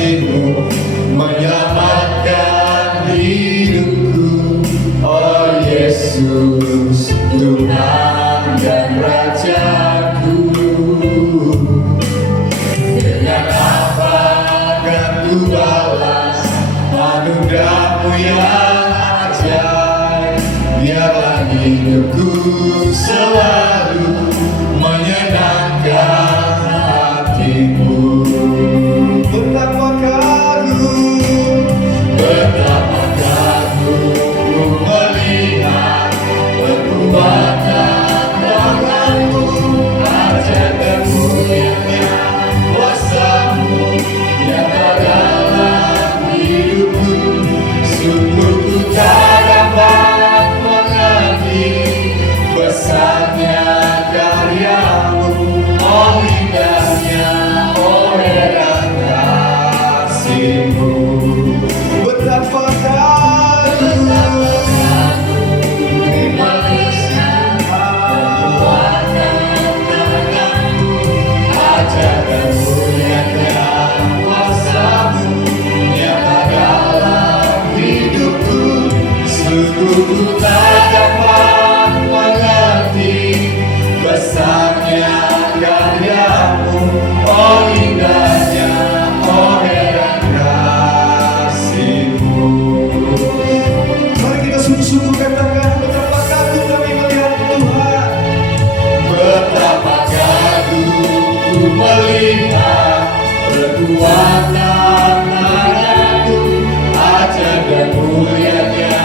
kasih-Mu menyelamatkan hidupku. Oh Yesus, Tuhan dan Rajaku. Dengan apa akan ku balas anugerah-Mu yang ajaib? Biarlah hidupku selalu menyenangkan hati-Mu. Betapa kagum melihat perbuatan tangan-Mu, ajaib dan mulianya kuasa-Mu nyata dalam hidupku. Sungguh ku tak dapat mengerti besarnya karya-Mu, oh indahnya, oh heran kasih-Mu. Betapa kagum melihat perbuatan tangan-Mu, ajaib dan mulianya kuasa-Mu nyata dalam hidupku. Sungguh ku tak dapat mengerti besarnya karya-Mu, oh indahnya, oh heran kasih-Mu. Mari kita sungguh-sungguh katakan, betapa kagum kami melihat Tuhan. Betapa kagum ku melihat perbuatan tangan-Mu, ajaib dan mulianya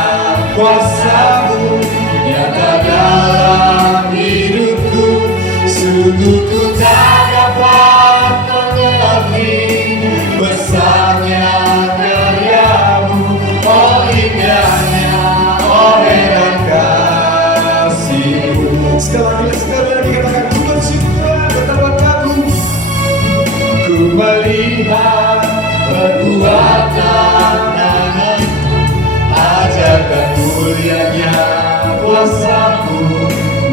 kuasa-Mu nyata dalam hidupku. Sungguh ku tak dapat mengerti besarnya karya-Mu, oh indahnya, oh heran kasih-Mu. Sekali lagi katakan, ku bersyukur, betapa kagum ku melihat perbuatan tangan-Mu, ajaib dan mulianya kuasa-Mu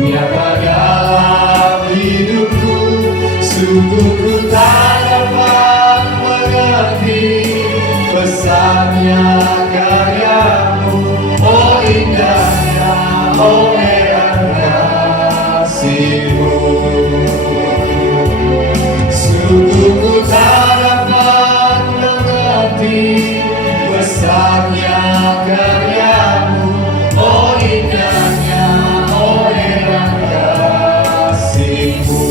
nyata dalam hidupku. Sungguh ku tak dapat mengerti besarnya karya-Mu, oh indahnya, oh heran kasih-Mu. Sungguh ku tak dapat mengerti besarnya karya-Mu, oh indahnya, oh heran kasih-Mu.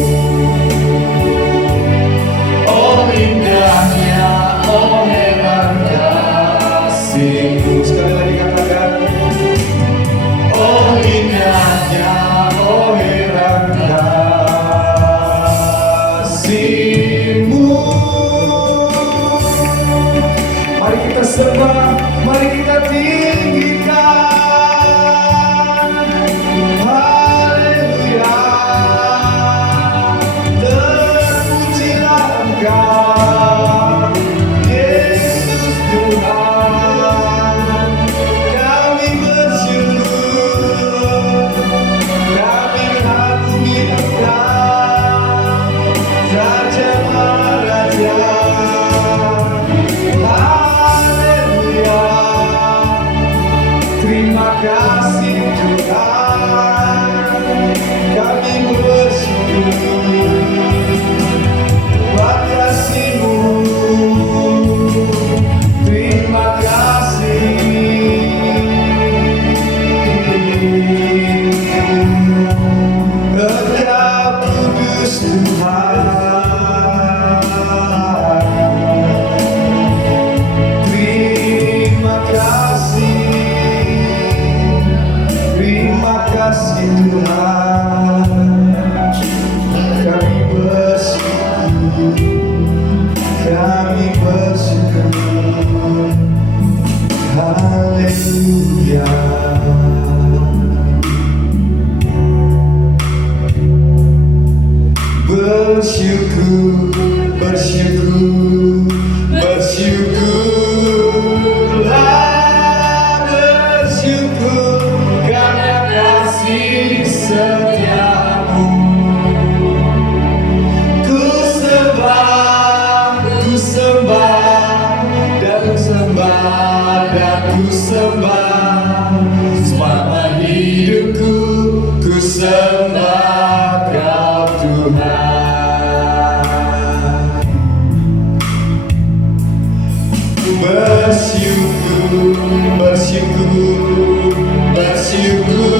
bersyukur, bersyukurlah,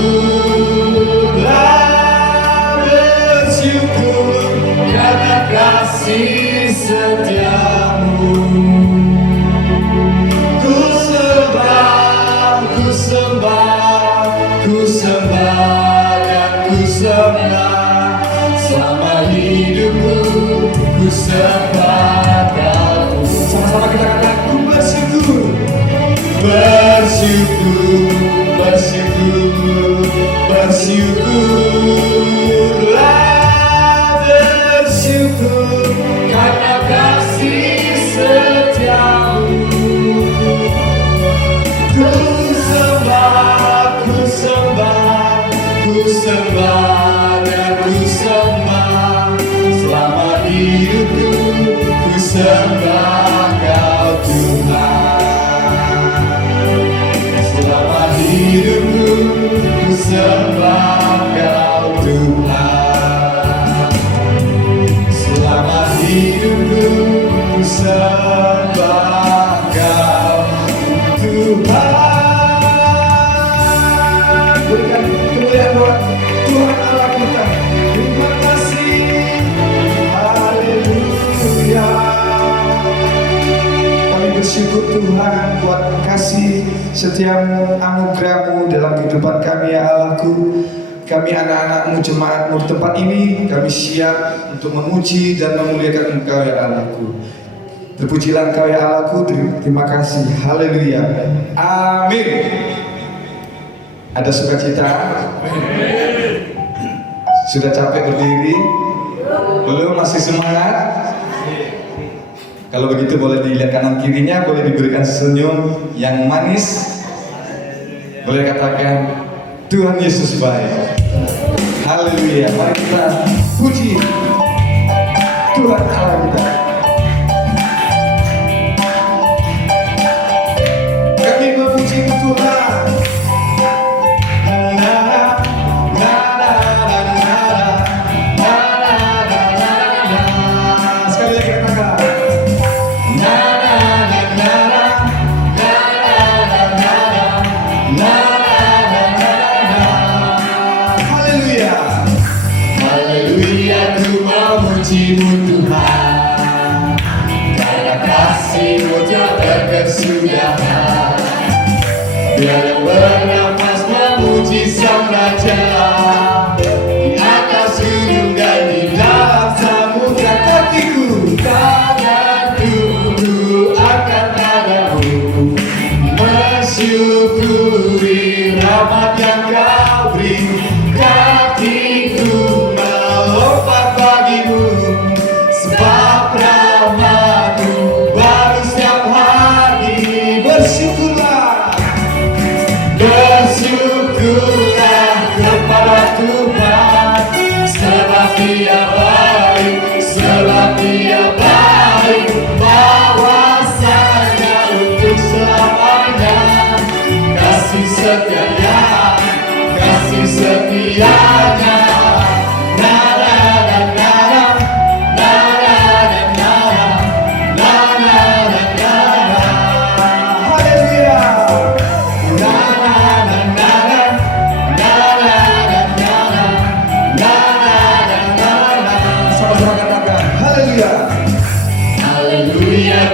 bersyukur karena kasih setiamu. Ku sembah, ku sembah, ku sembah dan ku sembah selama hidupku. Ku sembah Kau. Sama-sama kita katakan, ku bersyukur. Bersyukur, bersyukur, bersyukurlah, bersyukur karena kasih setiamu. Ku sembah, ku sembah, ku sembah dan ku sembah selama hidupku. Ku sembah Kau Tuhan. Hidupku, ku sembah Kau Tuhan. Selama hidupku, ku sembah Kau Tuhan. Berikan kemuliaan buat Tuhan Allah kita. Terima kasih. Haleluya. Kami bersyukur Tuhan buat kasih setiamu, anugerahmu dalam kehidupan kami ya Allahku. Kami anak-anakmu, jemaatmu di tempat ini, kami siap untuk memuji dan memuliakan Engkau ya Allahku. Terpujilah Engkau ya Allahku. Terima kasih. Haleluya. Amin. Ada sukacita? Sudah capek berdiri? Belum? Masih semangat? Kalau begitu boleh dilihat kanan kirinya, boleh diberikan senyum yang manis. Boleh katakan, Tuhan Yesus baik. Haleluya. Mari kita puji Tuhan Allah kita. Kami memuji Tuhan. Sekali lagi katakan. Memuji-Mu Tuhan, karena kasih-Mu tak berkesudahan. Biarlah bernafas memuji Sang Raja di atas gunung dan di dalam samudra. Kakiku tanganku akan padamu, mensyukuri rahmat yang Kau beri. Kakiku melompat bagimu, sebab rahmat-Mu baru setiap hari. Bersyukurlah, bersyukurlah kepada Tuhan, sebab Dia baik, sebab Dia baik, bahwasanya untuk selamanya. Kasih setianya, kasih setianya.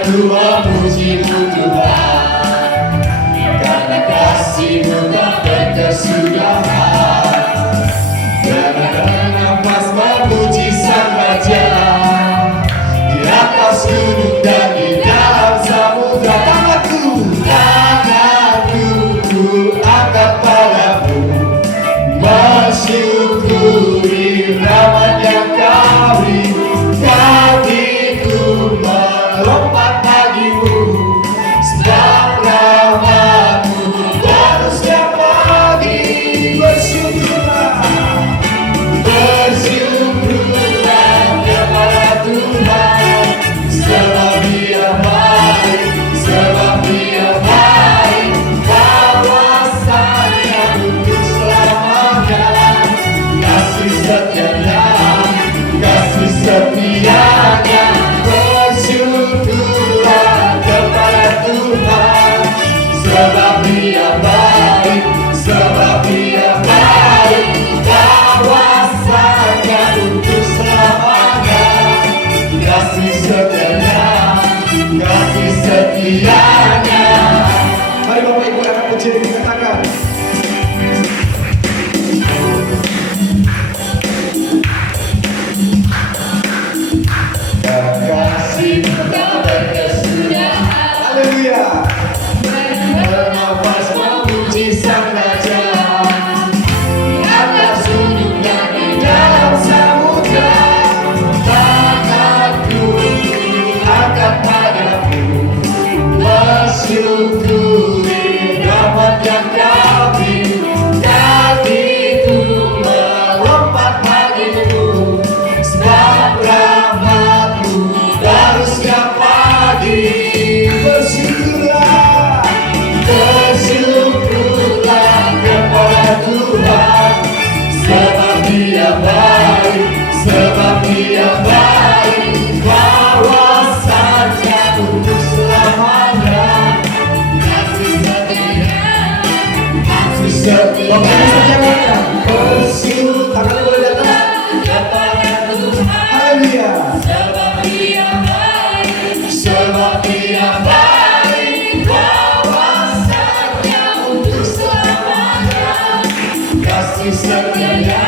Tuhan puji-Mu Tuhan, karena kasih-Mu tak berkesudahan. Karena bernafas memuji Sang Raja di atas gunung dan di dalam samudra. Tanganku ku angkat padamu, mensyukuri rahmat yang Kau beri. Kakiku melompat bagimu, sebab setianya. Mari Bapak Ibu anak pujian dikatakan. Kasih-Mu tak berkesudahan. Haleluya. Bernafas memuji Sang Raja di atas gunung dan di dalam samudra. Tanganku angkat padamu, bersyukuri rahmat yang Kau beri. Kakiku melompat bagimu, sebab rahmat-Mu baru setiap pagi. Bersyukurlah. Bersyukurlah kepada Tuhan, sebab Dia baik, sebab Dia baik. Kawasannya untuk selamanya, kasih setia, kasih setia. Bersyukurlah kepada Tuhan, Haleluya. sebab Dia baik, sebab Dia baik. Kawasannya untuk selamanya, kasih setia,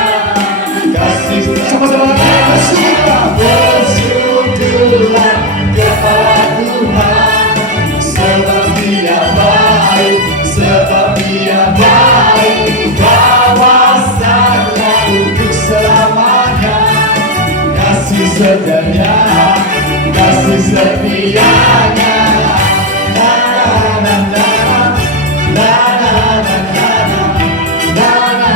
kasih Sama-sama bersyukurlah. bersyukurlah kepada Tuhan, sebab Dia baik, sebab Dia baik. Kawasannya untuk selamanya, kasih setianya, kasih setianya. Na na na na na na na na na na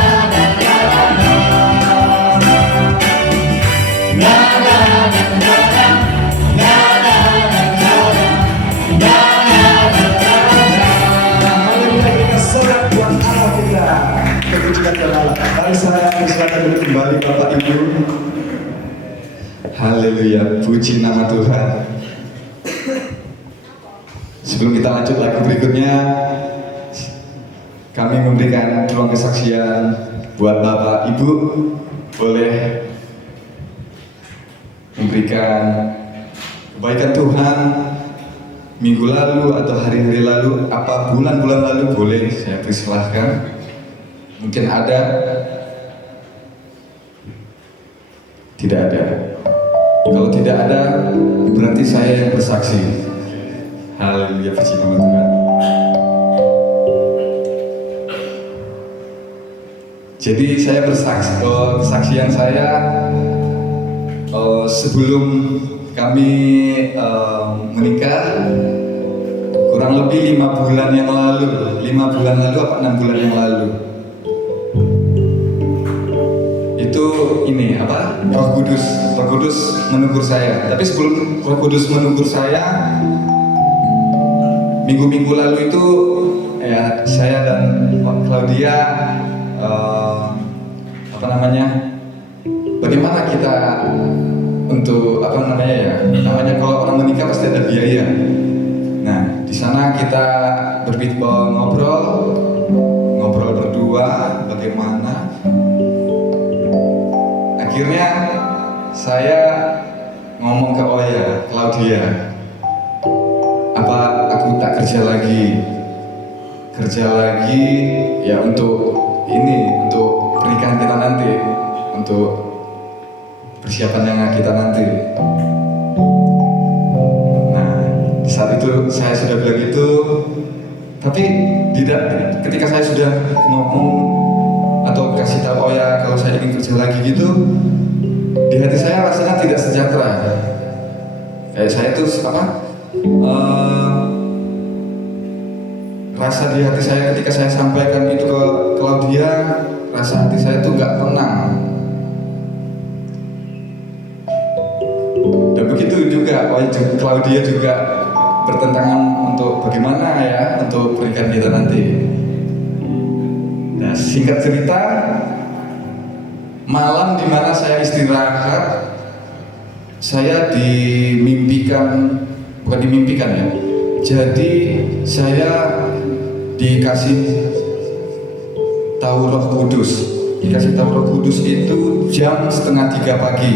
Haleluya, berikan sorak buat Allah kita. Kepujian kepada Allah. Mari saya persilakan dulu kembali Bapak Ibu. Haleluya, puji nama Tuhan. Sebelum kita lanjut lagu berikutnya, kami memberikan ruang kesaksian buat Bapak Ibu. Boleh memberikan kebaikan Tuhan minggu lalu atau hari-hari lalu, apa bulan-bulan lalu, boleh saya persilahkan. Mungkin ada, tidak ada. Kalau tidak ada, berarti saya yang bersaksi. Haleluya, puji nama Tuhan. Jadi saya bersaksi, kesaksian saya sebelum kami menikah kurang lebih 5 bulan yang lalu, 5 bulan lalu apa 6 bulan yang lalu, itu ini apa, Roh Kudus menegur saya. Tapi sebelum Roh Kudus menegur saya, minggu-minggu lalu itu ya saya dan Claudia bagaimana kita untuk namanya kalau orang menikah pasti ada biaya. Nah, di sana kita ngobrol berdua bagaimana. Akhirnya saya ngomong ke Claudia, apa aku tak kerja lagi ya untuk pernikahan kita nanti, untuk persiapan yang kita nanti. Nah, saat itu saya sudah bilang gitu, tapi ketika saya sudah ngomong atau kasih tahu kalau saya ingin kerja lagi gitu, di hati saya rasanya tidak sejahtera. Kayak saya itu rasa di hati saya ketika saya sampaikan itu ke Claudia, rasa hati saya itu nggak tenang. Dan begitu juga Claudia juga bertentangan untuk bagaimana ya untuk pernikahan kita nanti. Nah, singkat cerita, malam dimana saya istirahat, saya bukan dimimpikan ya. Jadi saya dikasih tahu Roh Kudus. Dikasih tahu Roh Kudus itu jam 2:30 pagi.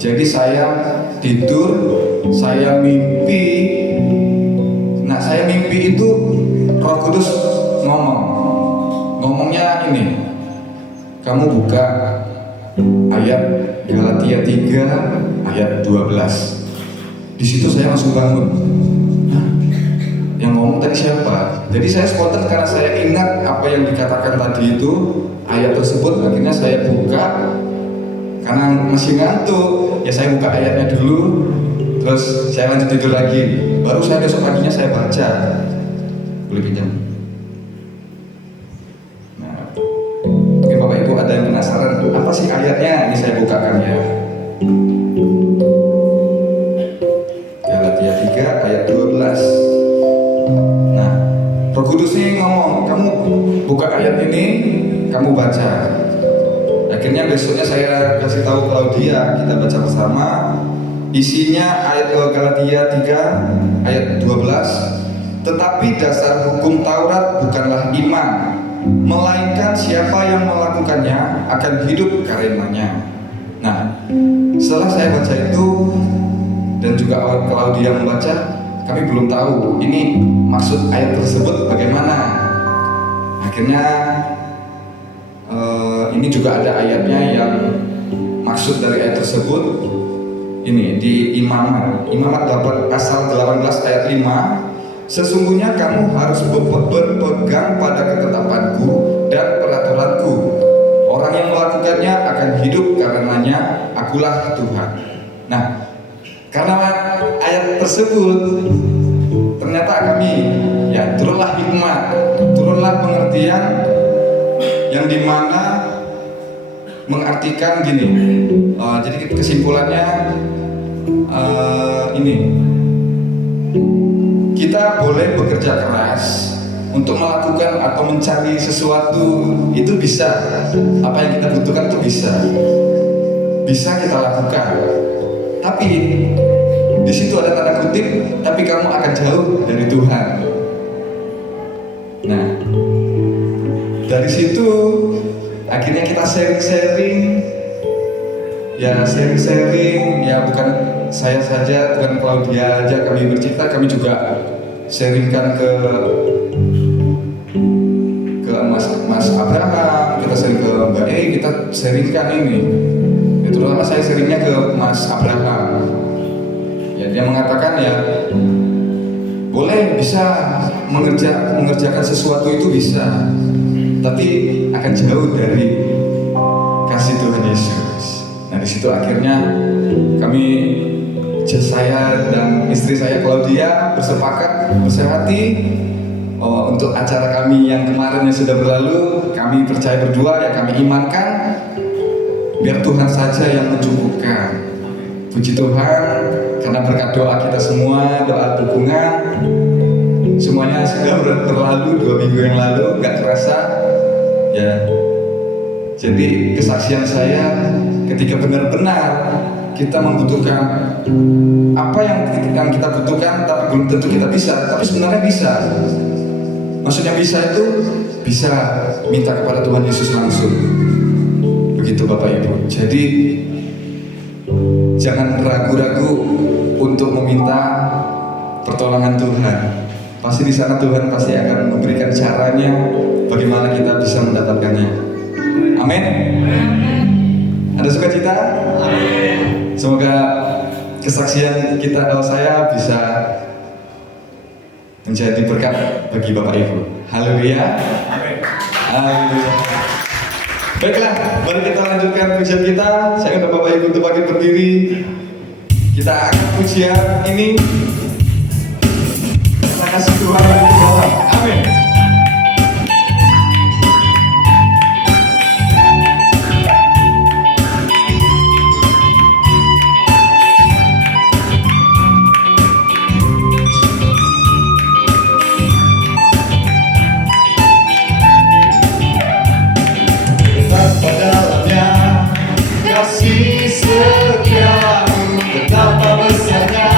Jadi saya tidur, saya mimpi. Nah, saya mimpi itu Roh Kudus ngomongnya ini, kamu buka ayat Galatia 3 ayat 12. Di situ saya langsung bangun. Hah? Yang ngomong tadi siapa? Jadi saya spontan karena saya ingat apa yang dikatakan tadi itu, ayat tersebut. Akhirnya saya buka karena masih ngantuk. Ya saya buka ayatnya dulu, terus saya lanjut tidur lagi. Baru saya besok paginya saya baca. Boleh pinjam? Nah, mungkin Bapak Ibu ada yang penasaran apa sih ayatnya? Ini saya bukakan ya. Galatia 3 ayat 12. Nah, Roh Kudus ini ngomong, kamu buka ayat ini, kamu baca. Akhirnya besoknya saya kasih tahu Claudia, kita baca bersama. Isinya ayat Galatia 3 ayat 12. Tetapi dasar hukum Taurat bukanlah iman, melainkan siapa yang melakukannya akan hidup karenanya. Nah, setelah saya baca itu dan juga Claudia membaca, kami belum tahu ini maksud ayat tersebut bagaimana. Akhirnya ini juga ada ayatnya yang maksud dari ayat tersebut. Ini di Imamat 8 ayat 5. Sesungguhnya kamu harus berpegang pada ketetapanku dan peraturanku. Orang yang melakukannya akan hidup karenanya, akulah Tuhan. Nah, karena ayat tersebut ternyata kami ya turunlah hikmat, turunlah pengertian yang dimana mengartikan gini. Jadi kesimpulannya ini, kita boleh bekerja keras untuk melakukan atau mencari sesuatu, itu bisa. Apa yang kita butuhkan itu bisa kita lakukan. Tapi di situ ada tanda kutip, tapi kamu akan jauh dari Tuhan. Nah, dari situ akhirnya kita sharing, ya bukan saya saja, bukan Claudia aja kami bercerita, kami juga sharingkan ke Mas Abraham, kita sharing ke Mbak kita sharingkan ini. Itu terutama saya sharingnya ke Mas Abraham. Ya, dia mengatakan ya boleh, bisa mengerjakan sesuatu itu bisa, tapi akan jauh dari kasih Tuhan Yesus. Nah, di situ akhirnya saya dan istri saya Claudia bersepakat, bersehati untuk acara kami yang kemarin yang sudah berlalu. Kami percaya berdua, ya kami imankan, biar Tuhan saja yang mencukupkan. Puji Tuhan, karena berkat doa kita semua, doa dukungan, semuanya sudah berlalu 2 minggu yang lalu, nggak kerasa ya. Jadi kesaksian saya, ketika benar-benar kita membutuhkan apa yang kita butuhkan, tapi belum tentu kita bisa, tapi sebenarnya bisa. Maksudnya bisa itu bisa minta kepada Tuhan Yesus langsung. Begitu Bapak Ibu. Jadi jangan ragu-ragu untuk meminta pertolongan Tuhan. Pasti di sana Tuhan pasti akan memberikan caranya bagaimana kita bisa mendapatkannya. Amin. Ada sukacita? Amin. Semoga kesaksian kita atau saya bisa menjadi berkat bagi Bapak Ibu. Haleluya. Haleluya. Baiklah, mari kita lanjutkan pujian kita. Saya undang Bapak Ibu untuk bangkit berdiri. Kita angkat pujian ini. Kita kasih Tuhan yang di dalam. Amin. Kasih setiamu, betapa besarnya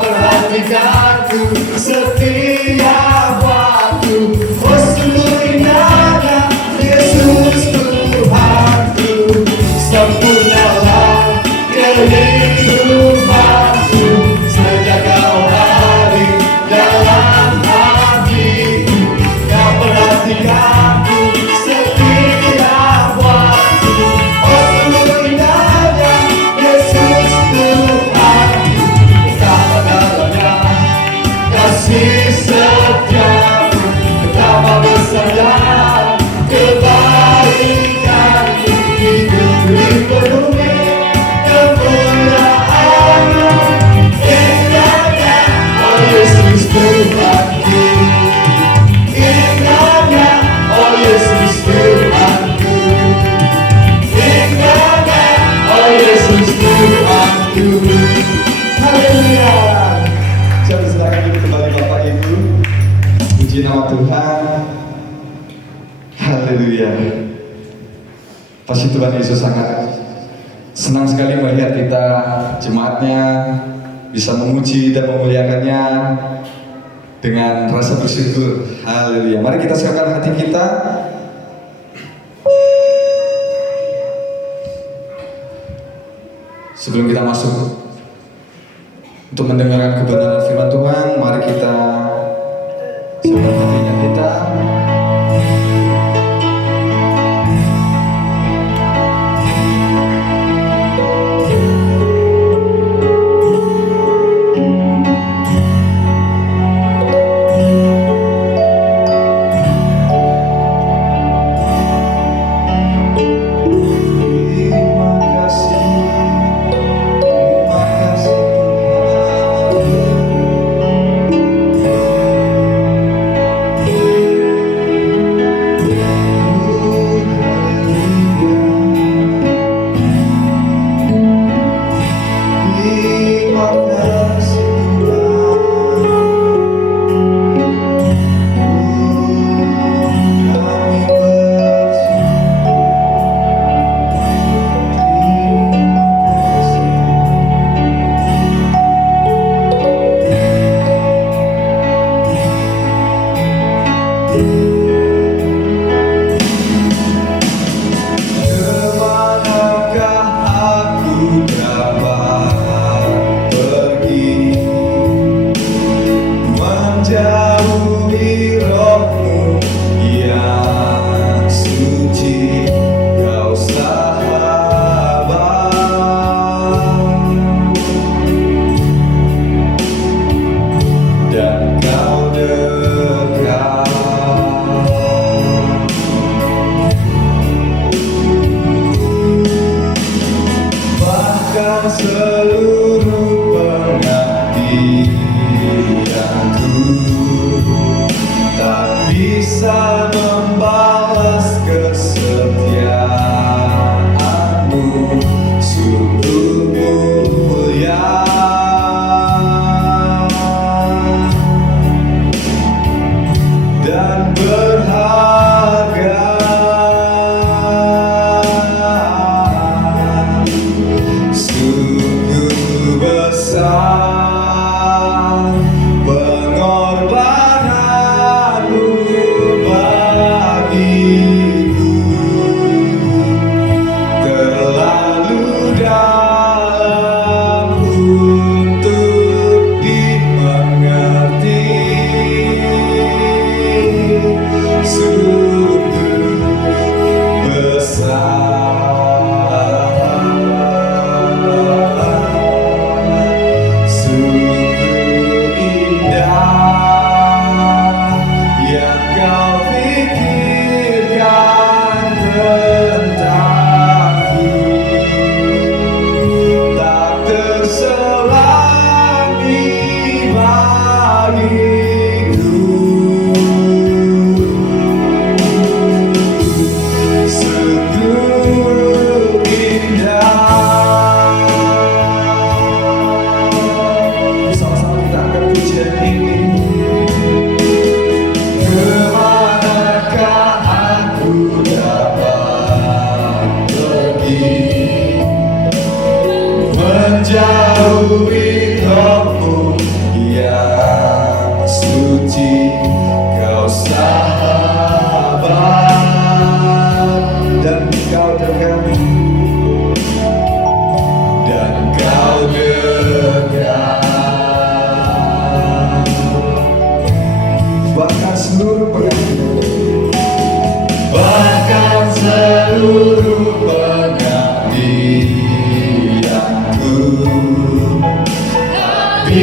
perhatikanku setiap waktu. Oh sungguh indahnya Yesus Tuhanku, sempurnalah kehidupanku sejak kau hadir dalam hatiku. Kau perhatikanku setiap waktu. Oh sungguh indahnya Yesus Tuhanku, betapa dalamnya kasih setiamu, betapa besarnya kebaikanmu. Hidup dipenuhi kemuliaan-Mu, indahnya oh Yesus Tuhanku, indahnya oh Yesus Tuhanku, indahnya oh Yesus Tuhanku. Haleluya. Saya persilakan dulu kembali Bapak Ibu. Puji nama Tuhan. Haleluya. Pasti Tuhan Yesus sangat senang sekali melihat kita jemaatnya bisa memuji dan memuliakannya dengan rasa bersyukur. Haleluya. Mari kita siapkan hati kita. Sebelum kita masuk untuk mendengarkan kebenaran firman Tuhan, mari kita siapkan hatinya kita. Terima kasih Tuhan.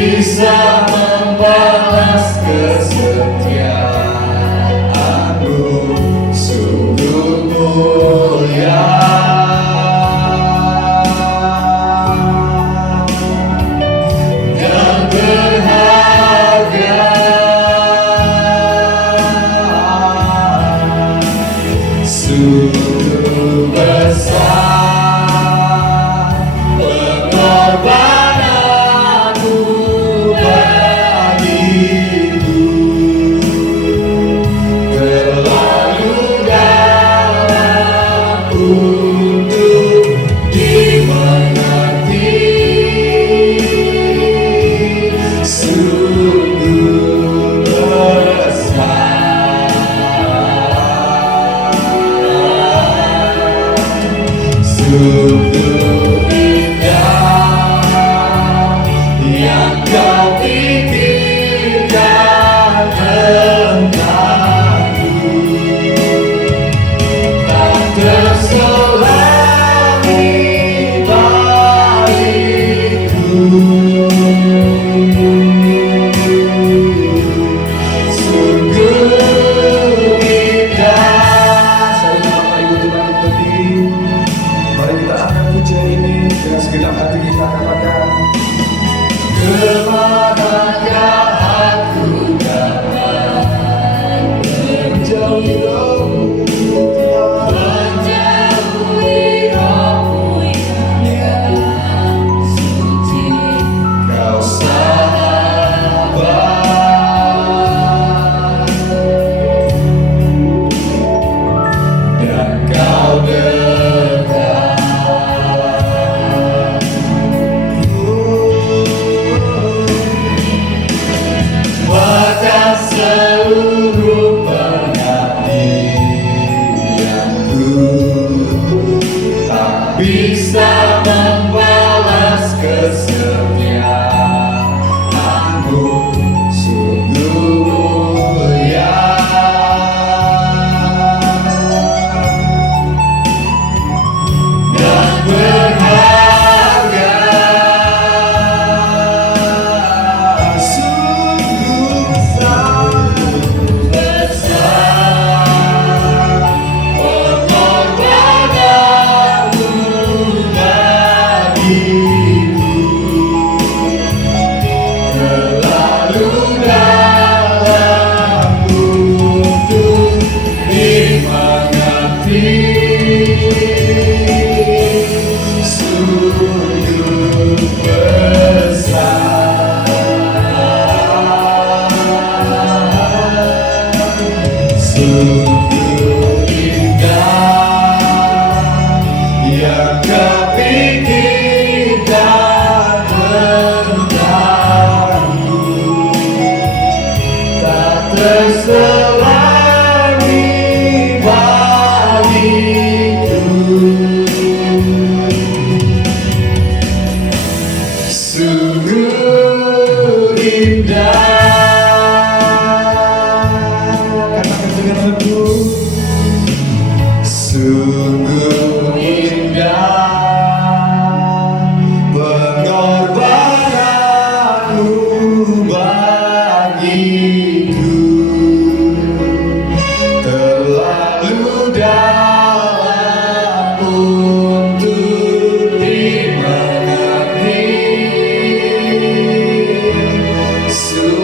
bisa membalas kesetiaanmu, sungguh mulia dan berharga. Sungguh besar pengorbananmu bagiku, terlalu dalam untuk dimengerti. Sungguh besar, sungguh indah yang kau pikirkan tentangku, tak terselami bagiku. Sungguh indah. Saya Bapak Ibu Tuhan berdiri. Mari kita angkat pujian ini dengan segenap hati kita katakan. Kemanakah aku dapat Menjauhi rohmu Tuhan. menjauhi rohmu yang suci? Kau sahabat dan kau dekat. Bahkan seluruh pengabdianku tak bisa membalas kesetiaanmu, sungguh mulia dan berharga. Sungguh besar Pengorbananmu bagiku, terlalu dalam untuk dimengerti. Sungguh besar, sungguh indah yang kau pikirkan tentangku, tak terselami bagiku. Sungguh indah. katakan dengan lagu. Sungguh indah pengorbananmu bagiku, terlalu dalam untuk dimengerti. Sungguh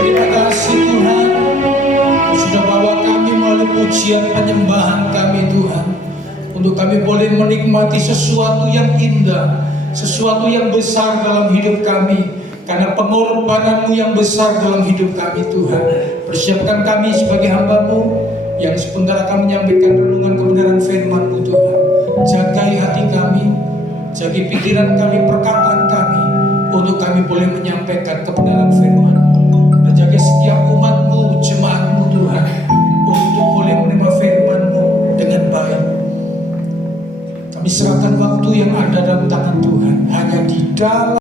Terima kasih Tuhan, sudah bawa kami melalui pujian penyembahan kami Tuhan, untuk kami boleh menikmati sesuatu yang indah, sesuatu yang besar dalam hidup kami, karena pengorbanan-Mu yang besar dalam hidup kami Tuhan. Persiapkan kami sebagai hamba-Mu yang sebentar akan menyampaikan renungan kebenaran firman-Mu Tuhan. Jagai hati kami, jagai pikiran kami, perkataan kami, untuk kami boleh menyampaikan kebenaran firman-Mu. Dan jaga setiap umat-Mu, jemaat-Mu Tuhan, untuk boleh menerima firman-Mu dengan baik. Kami serahkan waktu yang ada dalam tangan Tuhan, hanya di dalam